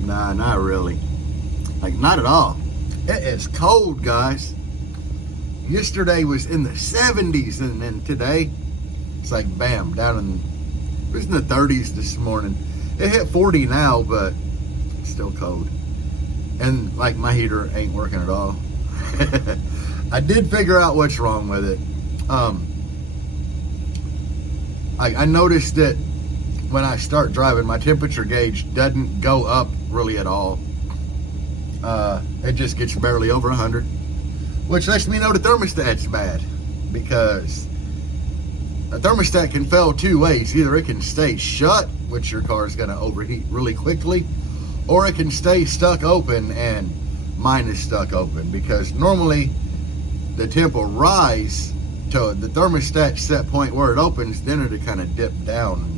Nah, not really. Like, not at all. It is cold, guys. Yesterday was in the 70s, and then today, it's like, bam, it was in the 30s this morning. It hit 40 now, but it's still cold. And, like, my heater ain't working at all. I did figure out what's wrong with it. I noticed that when I start driving, my temperature gauge doesn't go up really at all. It just gets barely over 100, which lets me know the thermostat's bad, because a thermostat can fail two ways. Either it can stay shut, which your car is going to overheat really quickly, or it can stay stuck open, and mine is stuck open, because normally the temp will rise to the thermostat set point where it opens, then it'll kind of dip down.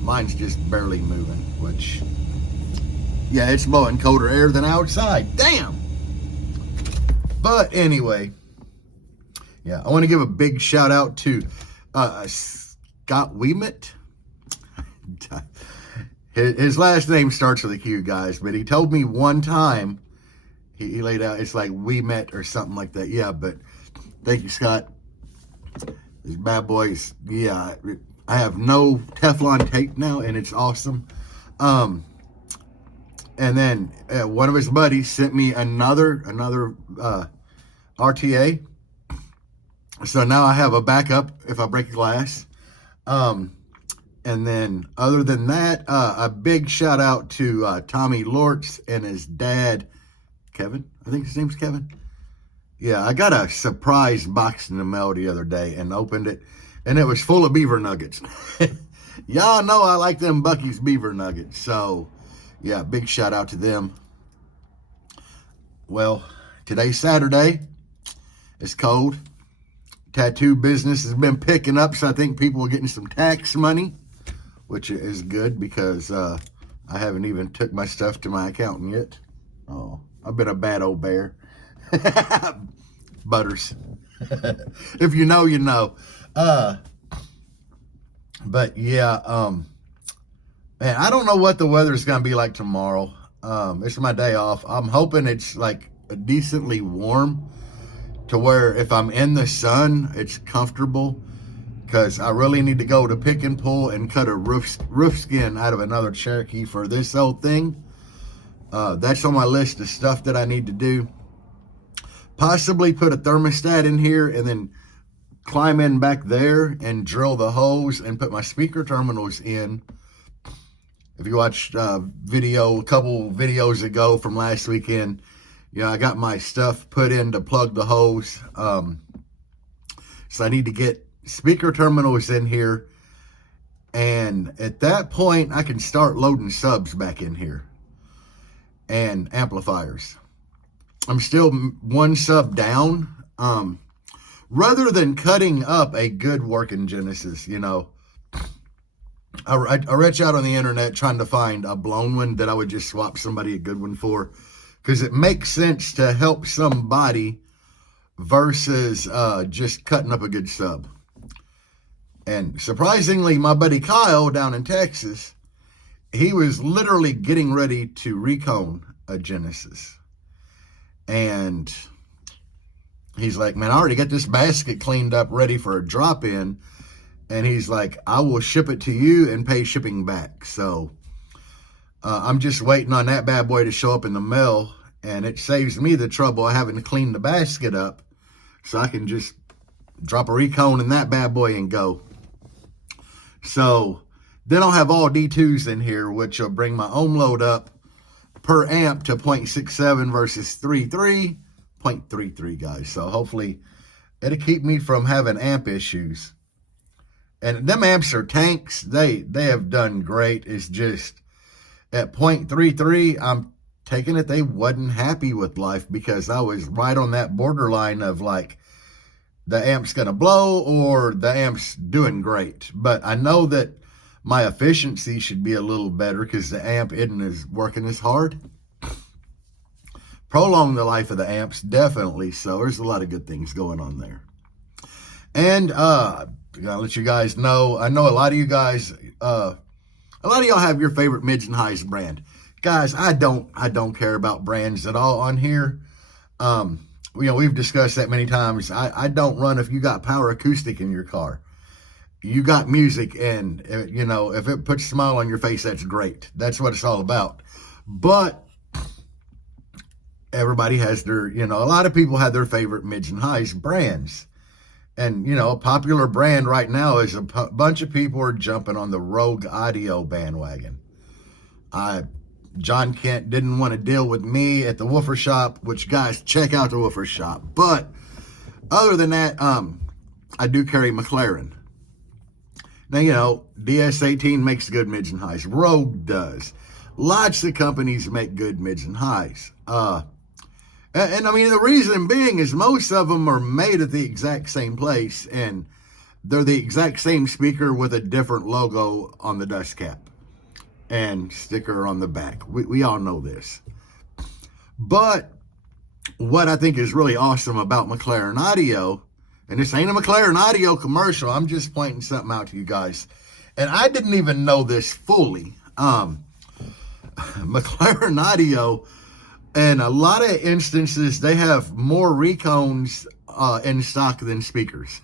Mine's just barely moving, which, yeah, it's blowing colder air than outside. Damn! But anyway, yeah, I want to give a big shout out to Scott Wiemet. His last name starts with a Q, guys, but he told me one time, he laid out, it's like we met or something like that. Yeah, but thank you, Scott. These bad boys, yeah, I have no Teflon tape now, and it's awesome. And then one of his buddies sent me another RTA. So now I have a backup if I break a glass. And then other than that, a big shout out to Tommy Lortz and his dad, Kevin. I think his name's Kevin. Yeah, I got a surprise box in the mail the other day and opened it, and it was full of beaver nuggets. Y'all know I like them Buc-ee's beaver nuggets. So, yeah, big shout out to them. Well, today's Saturday. It's cold. Tattoo business has been picking up, so I think people are getting some tax money, which is good, because I haven't even took my stuff to my accountant yet. Oh, I've been a bad old bear. Butters. If you know, you know. But yeah, man, I don't know what the weather's gonna be like tomorrow. It's my day off. I'm hoping it's like decently warm to where if I'm in the sun, it's comfortable, because I really need to go to Pick and Pull and cut a roof skin out of another Cherokee for this whole thing. That's on my list of stuff that I need to do. Possibly put a thermostat in here and then climb in back there and drill the holes and put my speaker terminals in. If you watched a couple videos ago from last weekend, you know, I got my stuff put in to plug the holes. So I need to get speaker terminals in here. And at that point, I can start loading subs back in here and amplifiers. I'm still one sub down. Rather than cutting up a good working Genesis, you know, I reach out on the internet trying to find a blown one that I would just swap somebody a good one for, because it makes sense to help somebody versus just cutting up a good sub. And surprisingly, my buddy Kyle down in Texas, he was literally getting ready to recone a Genesis. And he's like, man, I already got this basket cleaned up, ready for a drop-in. And he's like, I will ship it to you and pay shipping back. So I'm just waiting on that bad boy to show up in the mail. And it saves me the trouble of having to clean the basket up. So I can just drop a recone in that bad boy and go. So then I'll have all D2s in here, which will bring my ohm load up per amp to 0.67 versus 0.33, guys. So hopefully it'll keep me from having amp issues. And them amps are tanks. They have done great. It's just at 0.33, I'm taking it they wasn't happy with life, because I was right on that borderline of like, the amp's gonna blow or the amp's doing great. But I know that my efficiency should be a little better because the amp isn't working as hard. Prolong the life of the amps, definitely. So there's a lot of good things going on there. And I gotta let you guys know, I know a lot of you guys, a lot of y'all have your favorite mids and highs brand. guys, I don't care about brands at all on here. We've discussed that many times. I don't run if you got power acoustic in your car. You got music, and if it puts a smile on your face, that's great. That's what it's all about. But everybody has their, a lot of people have their favorite mids and highs brands. And, a popular brand right now is bunch of people are jumping on the Rogue Audio bandwagon. John Kent didn't want to deal with me at the woofer shop, which, guys, check out the woofer shop. But other than that, I do carry McLaren. Now, DS18 makes good mids and highs. Rogue does. Lots of companies make good mids and highs. And I mean, the reason being is most of them are made at the exact same place, and they're the exact same speaker with a different logo on the dust cap and sticker on the back. We all know this. But what I think is really awesome about McLaren Audio, and this ain't a McLaren Audio commercial, I'm just pointing something out to you guys. And I didn't even know this fully. McLaren Audio, in a lot of instances, they have more recones in stock than speakers.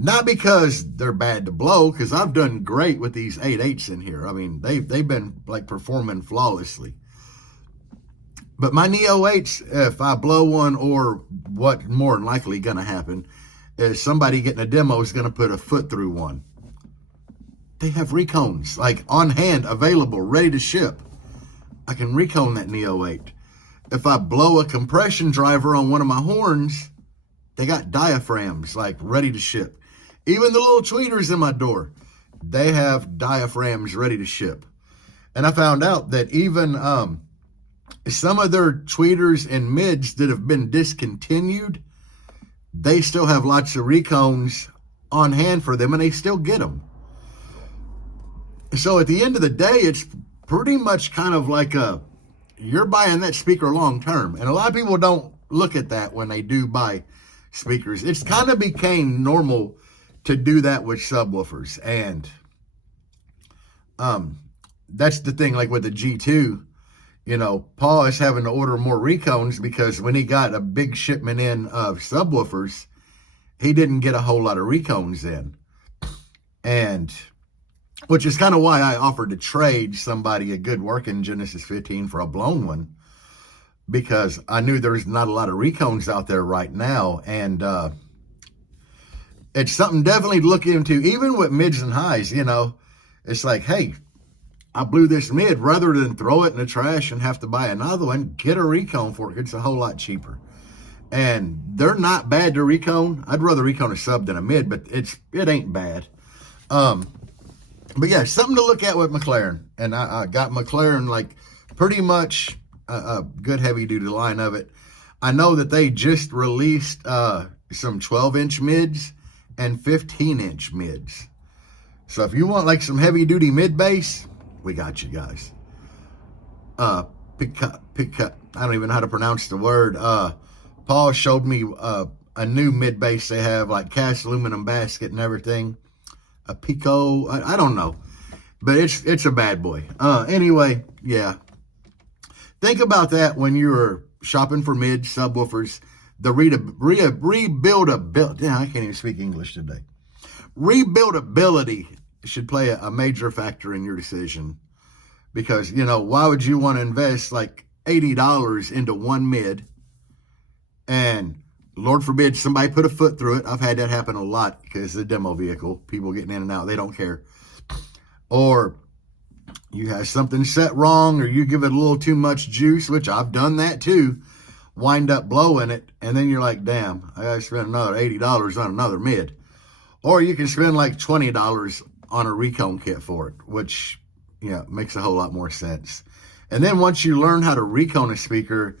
Not because they're bad to blow, because I've done great with these 8.8s in here. I mean, they've been like performing flawlessly. But my Neo 8s, if I blow one, or what more than likely going to happen is somebody getting a demo is going to put a foot through one. They have recones like on hand, available, ready to ship. I can recone that Neo 8. If I blow a compression driver on one of my horns, they got diaphragms like ready to ship. Even the little tweeters in my door, they have diaphragms ready to ship. And I found out that even some of their tweeters and mids that have been discontinued, they still have lots of recones on hand for them, and they still get them. So at the end of the day, it's pretty much kind of like you're buying that speaker long term. And a lot of people don't look at that when they do buy speakers. It's kind of became normal to do that with subwoofers. And that's the thing, like with the G2, Paul is having to order more recones because when he got a big shipment in of subwoofers, he didn't get a whole lot of recones in. And which is kind of why I offered to trade somebody a good working Genesis 15 for a blown one, because I knew there's not a lot of recones out there right now. And it's something definitely to look into, even with mids and highs. It's like, hey, I blew this mid, rather than throw it in the trash and have to buy another one, get a recone for it. It's a whole lot cheaper. And they're not bad to recone. I'd rather recone a sub than a mid, but it ain't bad. But yeah, something to look at with McLaren. And I got McLaren like pretty much a good heavy duty line of it. I know that they just released some 12-inch mids and 15-inch mids. So if you want like some heavy duty mid bass, we got you guys. Pick up. I don't even know how to pronounce the word. Paul showed me a new mid bass they have, like cast aluminum basket and everything. A Pico, I don't know, but it's a bad boy. Anyway, yeah. Think about that when you're shopping for mid subwoofers. The rebuildability. I can't even speak English today. Rebuildability should play a major factor in your decision, because why would you want to invest like $80 into one mid, and Lord forbid somebody put a foot through it. I've had that happen a lot because it's a demo vehicle. People getting in and out, they don't care. Or you have something set wrong, or you give it a little too much juice, which I've done that too, wind up blowing it, and then you're like, damn, I gotta spend another $80 on another mid. Or you can spend like $20 on a recone kit for it, which makes a whole lot more sense. And then once you learn how to recone a speaker,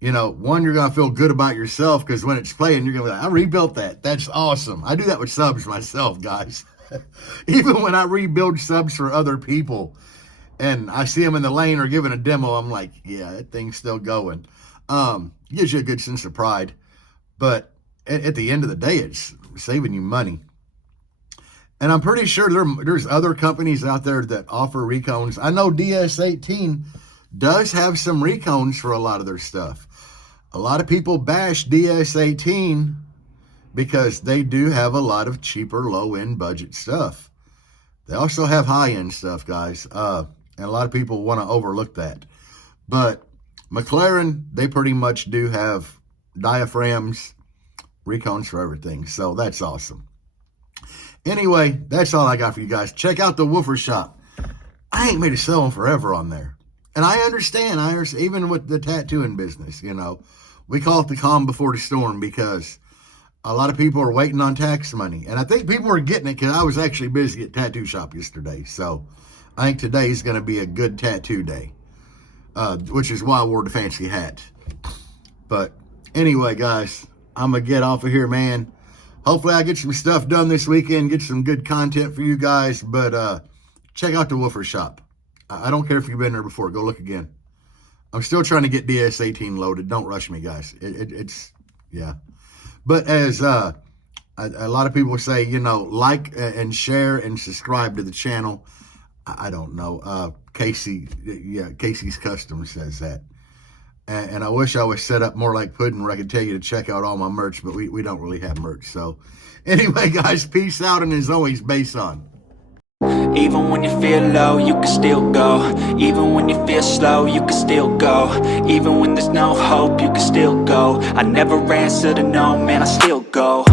one, you're going to feel good about yourself, because when it's playing, you're going to be like, I rebuilt that. That's awesome. I do that with subs myself, guys. Even when I rebuild subs for other people and I see them in the lane or giving a demo, I'm like, yeah, that thing's still going. Gives you a good sense of pride. But at the end of the day, it's saving you money. And I'm pretty sure there's other companies out there that offer recones. I know DS18 does have some recones for a lot of their stuff. A lot of people bash DS18 because they do have a lot of cheaper, low-end budget stuff. They also have high-end stuff, guys. And a lot of people want to overlook that. But McLaren, they pretty much do have diaphragms, recones for everything. So that's awesome. Anyway, that's all I got for you guys. Check out the woofer shop. I ain't made a sale in forever on there. And I understand, even with the tattooing business, you know, we call it the calm before the storm because a lot of people are waiting on tax money. And I think people are getting it because I was actually busy at tattoo shop yesterday. So I think today is going to be a good tattoo day, which is why I wore the fancy hat. But anyway, guys, I'm going to get off of here, man. Hopefully I get some stuff done this weekend, get some good content for you guys. But check out the woofer shop. I don't care if you've been there before. Go look again. I'm still trying to get DS18 loaded. Don't rush me, guys. It's yeah. But as a lot of people say, you know, like and share and subscribe to the channel. I don't know. Casey's Custom says that. And I wish I was set up more like Puddin' where I could tell you to check out all my merch, but we don't really have merch. So anyway, guys, peace out. And as always, bass on. Even when you feel low, you can still go. Even when you feel slow, you can still go. Even when there's no hope, you can still go. I never answer to no, man, I still go.